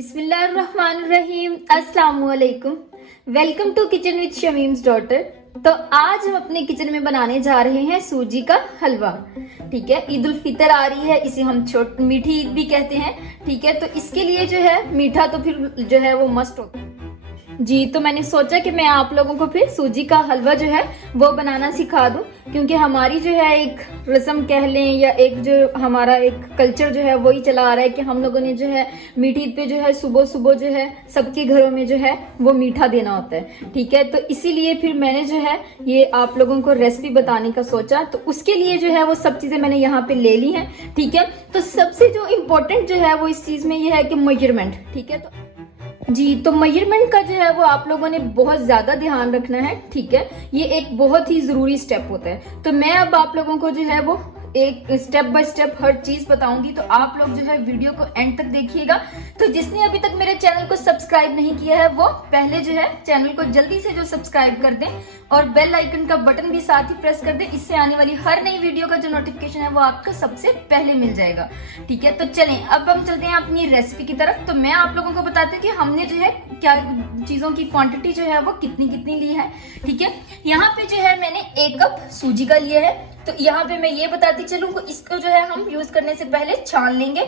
बिस्मिल्लाहिर्रहमानिर्रहीम, अस्सलाम वालेकुम। Welcome to kitchen with Shamim's daughter. तो आज हम अपने किचन में बनाने जा रहे हैं सूजी का हलवा। ठीक है, ईद उल फितर आ रही है, इसे हम मीठी ईद भी कहते हैं। ठीक है, तो इसके लिए जो है मीठा तो फिर जो है वो मस्ट होता है जी। तो मैंने सोचा कि मैं आप लोगों को फिर सूजी का हलवा जो है वो बनाना सिखा दूं, क्योंकि हमारी जो है एक रस्म कह लें या एक जो हमारा एक कल्चर जो है वही चला आ रहा है कि हम लोगों ने जो है मीठी ईद पे जो है सुबह सुबह जो है सबके घरों में जो है वो मीठा देना होता है। ठीक है, तो इसीलिए फिर मैंने जो है ये आप लोगों को रेसिपी बताने का सोचा। तो उसके लिए जो है वो सब चीजें मैंने यहाँ पे ले ली हैं। ठीक है, तो सबसे जो इम्पोर्टेंट जो है वो इस चीज में ये है कि मेजरमेंट। ठीक है, तो जी, तो मेजरमेंट का जो है वो आप लोगों ने बहुत ज्यादा ध्यान रखना है। ठीक है, ये एक बहुत ही जरूरी स्टेप होता है। तो मैं अब आप लोगों को जो है वो एक स्टेप बाय स्टेप हर चीज बताऊंगी, तो आप लोग जो है वीडियो को एंड तक देखिएगा। तो जिसने अभी तक मेरे चैनल को सब्सक्राइब नहीं किया है वो पहले जो है चैनल को जल्दी से जो सब्सक्राइब कर दें और बेल आइकन का बटन भी साथ ही प्रेस कर दें। इससे आने वाली हर नई वीडियो का जो नोटिफिकेशन है वो आपको सबसे पहले मिल जाएगा। ठीक है, तो चलें अब हम चलते हैं अपनी रेसिपी की तरफ। तो मैं आप लोगों को बताती हूँ कि हमने जो है क्या चीजों की क्वांटिटी जो है वो कितनी कितनी ली है। ठीक है, यहाँ पे जो है मैंने 1 कप सूजी का लिया है। तो यहाँ पे मैं ये बताती चलूँ, इसको जो है हम यूज करने से पहले छान लेंगे।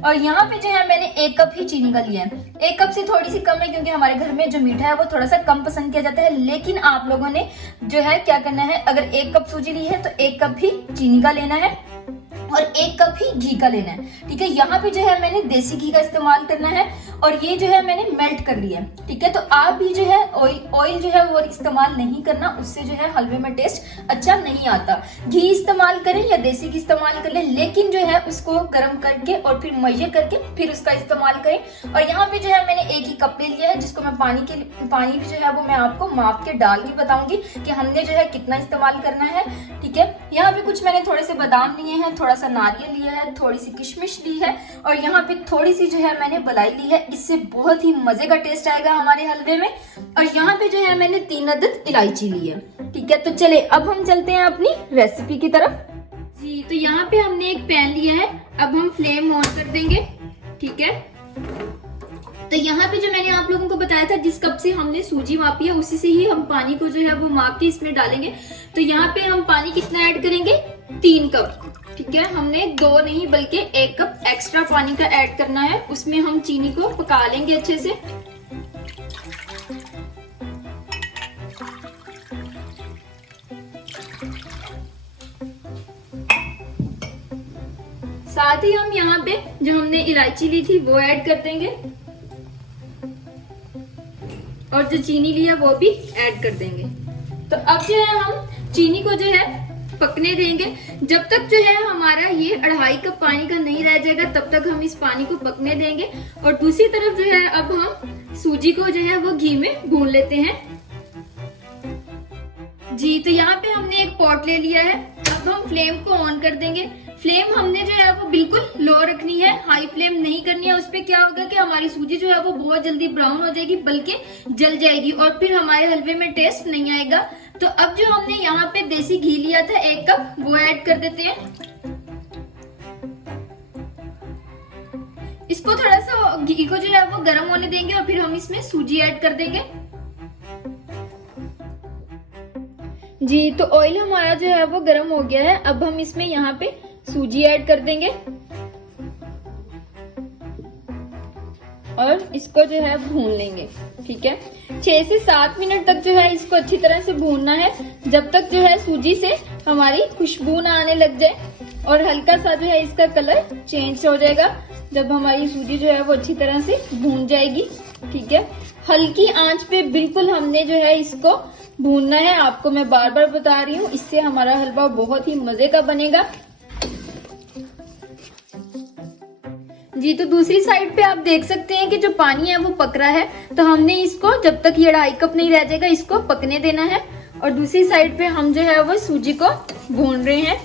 और यहाँ पे जो है मैंने 1 कप ही चीनी का लिया है। 1 कप से थोड़ी सी कम है, क्योंकि हमारे घर में जो मीठा है वो थोड़ा सा कम पसंद किया जाता है। लेकिन आप लोगों ने जो है क्या करना है, अगर 1 कप सूजी ली है तो 1 कप ही चीनी का लेना है और 1 कप ही घी का लेना है। ठीक है, यहाँ पे जो है मैंने देसी घी का इस्तेमाल करना है और ये जो है मैंने मेल्ट कर लिया है। ठीक है, तो आप भी जो है ऑयल जो है वो इस्तेमाल नहीं करना, उससे जो है हलवे में टेस्ट अच्छा नहीं आता। घी इस्तेमाल करें या देसी घी इस्तेमाल कर लें, लेकिन जो है उसको गर्म करके और फिर मेजर करके फिर उसका इस्तेमाल करें। और यहाँ पे जो है मैंने 1 ही कप ले लिया है, जिसको मैं पानी भी जो है वो मैं आपको माप के डाल के बताऊंगी कि हमने जो है कितना इस्तेमाल करना है। ठीक है, यहाँ पे कुछ मैंने थोड़े से बादाम लिए हैं, थोड़ा सा नारियल लिया है, थोड़ी सी किशमिश ली है और यहाँ पे थोड़ी सी जो है मैंने मलाई ली है। इससे बहुत ही मजे का टेस्ट आएगा हमारे हलवे में। और यहाँ पे जो है मैंने 3 अदद इलायची ली है। ठीक है, तो चले अब हम चलते हैं अपनी रेसिपी की तरफ जी। तो यहाँ पे हमने एक पैन लिया है, अब हम फ्लेम ऑन कर देंगे। ठीक है, तो यहाँ पे जो मैंने आप लोगों को बताया था जिस कप से हमने सूजी मापी है उसी से ही हम पानी को जो है वो माप के इसमें डालेंगे। तो यहाँ पे हम पानी कितना ऐड करेंगे, 3 कप। ठीक है, हमने 2 नहीं बल्कि 1 कप एक्स्ट्रा पानी का ऐड करना है। उसमें हम चीनी को पका लेंगे अच्छे से। साथ ही हम यहाँ पे जो हमने इलायची ली थी वो ऐड कर देंगे और जो चीनी लिया वो भी ऐड कर देंगे। तो अब जो है हम चीनी को जो है पकने देंगे जब तक जो है हमारा ये 2.5 कप पानी का नहीं रह जाएगा, तब तक हम इस पानी को पकने देंगे। और दूसरी तरफ जो है अब हम सूजी को जो है वो घी में भून लेते हैं जी। तो यहाँ पे हमने एक पॉट ले लिया है, अब हम फ्लेम को ऑन कर देंगे। फ्लेम हमने जो है वो बिल्कुल लो रखनी है, हाई फ्लेम नहीं करनी है। उस पे क्या होगा कि हमारी सूजी जो है वो बहुत जल्दी ब्राउन हो जाएगी, बल्कि जल जाएगी और फिर हमारे हलवे में टेस्ट नहीं आएगा। तो अब जो हमने यहाँ पे देसी घी लिया था 1 कप, वो ऐड कर देते हैं। इसको थोड़ा सा घी को जो है वो गर्म होने देंगे और फिर हम इसमें सूजी ऐड कर देंगे जी। तो ऑयल हमारा जो है वो गर्म हो गया है, अब हम इसमें यहाँ पे सूजी ऐड कर देंगे और इसको जो है भून लेंगे। ठीक है, 6 से 7 मिनट तक जो है इसको अच्छी तरह से भूनना है, जब तक जो है सूजी से हमारी खुशबू ना आने लग जाए और हल्का सा जो है इसका कलर चेंज हो जाएगा जब हमारी सूजी जो है वो अच्छी तरह से भून जाएगी। ठीक है, हल्की आंच पे बिल्कुल हमने जो है इसको भूनना है। आपको मैं बार बार बता रही हूँ, इससे हमारा हलवा बहुत ही मजे का बनेगा जी। तो दूसरी साइड पे आप देख सकते हैं कि जो पानी है वो पक रहा है, तो हमने इसको जब तक ये 2.5 कप नहीं रह जाएगा इसको पकने देना है। और दूसरी साइड पे हम जो है वो सूजी को भून रहे हैं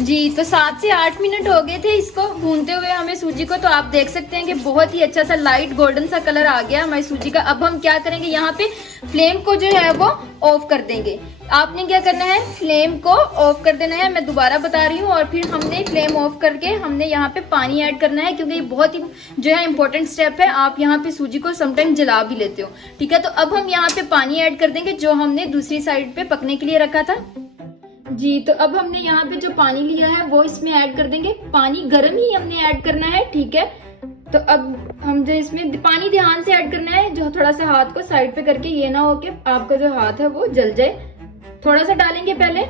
जी। तो 7 से 8 मिनट हो गए थे इसको भूनते हुए हमें सूजी को। तो आप देख सकते हैं कि बहुत ही अच्छा सा लाइट गोल्डन सा कलर आ गया हमारी सूजी का। अब हम क्या करेंगे, यहाँ पे फ्लेम को जो है वो ऑफ कर देंगे। आपने क्या करना है, फ्लेम को ऑफ कर देना है, मैं दोबारा बता रही हूँ। और फिर हमने फ्लेम ऑफ करके हमने यहाँ पे पानी ऐड करना है, क्योंकि ये बहुत ही जो है इंपॉर्टेंट स्टेप है। आप यहाँ पे सूजी को समटाइम जला भी लेते हो, ठीक है। तो अब हम यहाँ पे पानी ऐड कर देंगे जो हमने दूसरी साइड पे पकने के लिए रखा था जी। तो अब हमने यहाँ पे जो पानी लिया है वो इसमें ऐड कर देंगे। पानी गर्म ही हमने ऐड करना है, ठीक है। तो अब हम जो इसमें पानी ध्यान से ऐड करना है, जो थोड़ा सा हाथ को साइड पे करके, ये ना हो कि आपका जो हाथ है वो जल जाए। थोड़ा सा डालेंगे पहले,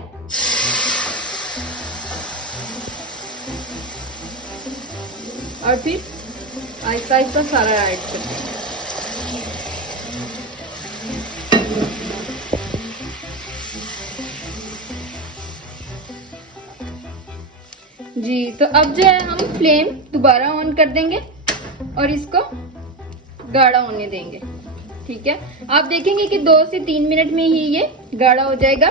और फिर आहिस्ता आहिस्ता सारा ऐड करते हैं जी। तो अब जो है हम फ्लेम दोबारा ऑन कर देंगे और इसको गाढ़ा होने देंगे, ठीक है। आप देखेंगे कि 2 से 3 मिनट में ही ये गाढ़ा हो जाएगा।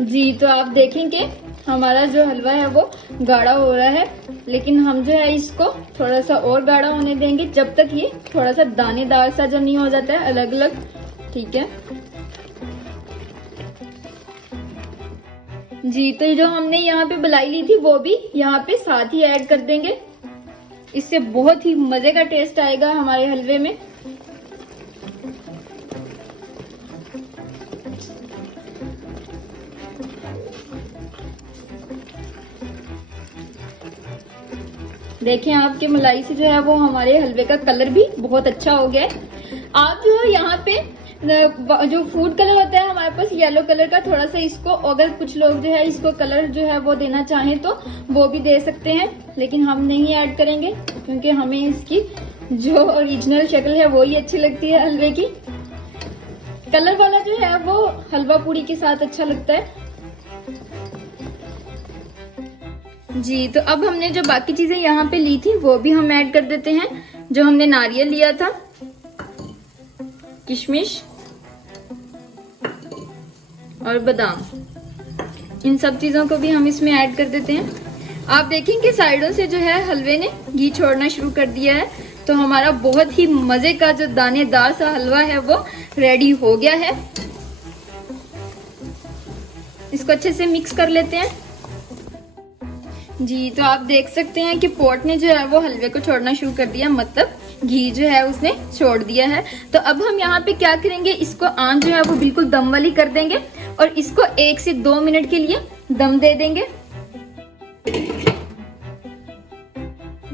जी, तो आप देखेंगे हमारा जो हलवा है वो गाढ़ा हो रहा है, लेकिन हम जो है इसको थोड़ा सा और गाढ़ा होने देंगे, जब तक ये थोड़ा सा दानेदार सा जो नहीं हो जाता है अलग अलग, ठीक है जी। तो जो हमने यहाँ पे मलाई ली थी वो भी यहाँ पे साथ ही ऐड कर देंगे। इससे बहुत ही मजे का टेस्ट आएगा हमारे हलवे में। देखें, आपके मलाई से जो है वो हमारे हलवे का कलर भी बहुत अच्छा हो गया है। आप जो है यहाँ पे जो फूड कलर होता है हमारे पास येलो कलर का, थोड़ा सा इसको, अगर कुछ लोग जो है इसको कलर जो है वो देना चाहें तो वो भी दे सकते हैं, लेकिन हम नहीं ऐड करेंगे क्योंकि हमें इसकी जो ओरिजिनल शक्ल है वो ही अच्छी लगती है हलवे की। कलर वाला जो है वो हलवा पूरी के साथ अच्छा लगता है जी। तो अब हमने जो बाकी चीजें यहाँ पे ली थी वो भी हम ऐड कर देते हैं। जो हमने नारियल लिया था, किशमिश और बादाम, इन सब चीजों को भी हम इसमें ऐड कर देते हैं। आप देखेंगे साइडों से जो है हलवे ने घी छोड़ना शुरू कर दिया है, तो हमारा बहुत ही मजे का जो दानेदार सा हलवा है वो रेडी हो गया है। इसको अच्छे से मिक्स कर लेते हैं जी। तो आप देख सकते हैं कि पॉट ने जो है वो हलवे को छोड़ना शुरू कर दिया, मतलब घी जो है उसने छोड़ दिया है। तो अब हम यहाँ पे क्या करेंगे, इसको आंच जो है वो बिल्कुल दम वाली कर देंगे और इसको 1 से 2 मिनट के लिए दम दे देंगे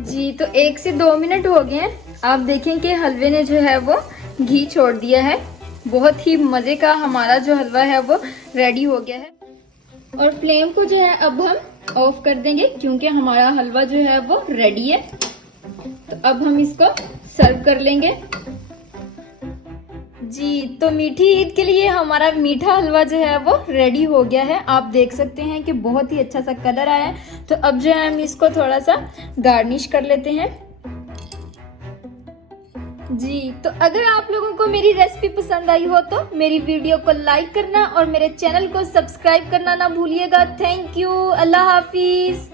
जी। तो 1 से 2 मिनट हो गए हैं। आप देखें कि हलवे ने जो है वो घी छोड़ दिया है। बहुत ही मजे का हमारा जो हलवा है वो रेडी हो गया है। और फ्लेम को जो है अब हम ऑफ कर देंगे क्योंकि हमारा हलवा जो है वो रेडी है। तो अब हम इसको सर्व कर लेंगे जी। तो मीठी ईद के लिए हमारा मीठा हलवा जो है वो रेडी हो गया है। आप देख सकते हैं कि बहुत ही अच्छा सा कलर आया है। तो अब जो है हम इसको थोड़ा सा गार्निश कर लेते हैं जी। तो अगर आप लोगों को मेरी रेसिपी पसंद आई हो तो मेरी वीडियो को लाइक करना और मेरे चैनल को सब्सक्राइब करना ना भूलिएगा। Thank you, Allah Hafiz.